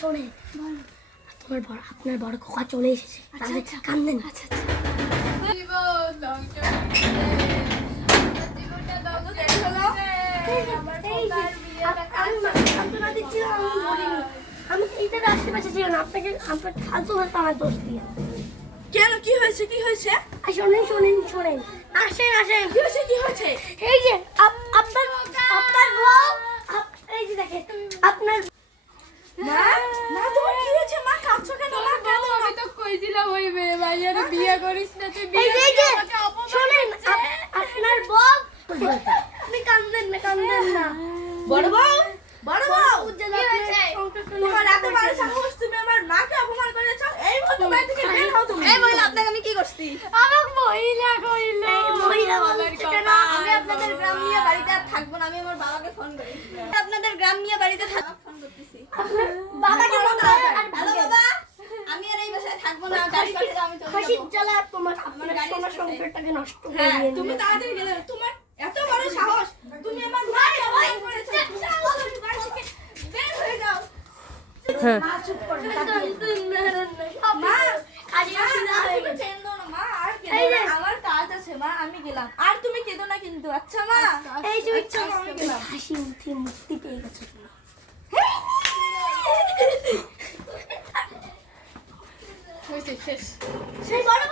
শোনেন আপনার বড় খোকা চলে এসেছে। কান্দেন। আমি এইটার আশেপাশে ছিল না, আপনাকে আপনার ফালতু ভাষা আমার দোষ দিয়ে। কেন, কি হয়েছে, কি হয়েছে? শোনেন শোনেন শোনেন, আসেন আসেন। কি হয়েছে, কি হয়েছে? এই যে আপনার বউ, এই যে দেখেন আপনার মা, মা তোমার কি হয়েছে? মা কাঁদছো কেন? মা কাঁদো না। আমি তো কইছিলাম ওই মেয়ে ভাইয়ারে বিয়ে করিস না, তুই এই বিয়ে যে করে আমাকে অপমান শোনেন, করছে। আপনার বউ, আপনি কান্দেন না। বড় বউ, বড় বউ, তোমার তোমার এত বড় সাহস, তুমি আমার মাকে অপমান করেছো। এই মুহূর্তে বাড়ি থেকে বের হও তুমি। এই বল, আপনাকে আমি কি করছি? আমাকে মহিলা কইলো। মহিলা বাবার বলছে কেন? কথা। আমি আপনাদের গ্রাম নিয়ে বাড়িতে আর থাকবো না। আমি আমার বাবাকে ফোন করি। আপনাদের গ্রাম নিয়ে বাড়িতে থাকবো, ফোন করতেছি। বাবাকে ফোন করো। আর হ্যালো বাবা, আমি আর এই বাসায় থাকবো না। গাড়ি পাঠিয়ে দাও, আমি চলে হাসির যাবো। জ্বালা আপনার গাড়ি সোনার এসেছে। সংসারটাকে নষ্ট করে হ্যাঁ, দিলেন। তুমি তাড়াতাড়ি গেলে। তোমার এত বড় সাহস, তুমি আমার মাকে অপমান করেছো। যাও, তুমি বাড়ি থেকে বের হয়ে যাও। মা চুপ করো। মা, কাজে অসুবিধা হয়ে তুমি গেছে। কেঁদো না, মা, আর কেঁদো এই না। যে- আমার কাজ আছে মা, আমি গেলাম। আর তুমি কেঁদো না কিন্তু, আচ্ছা মা? এই যে আচ্ছা, আমি গেলাম। হাসি মুক্তি পেয়ে গেছে। হয়েছে শেষ। সেই বড়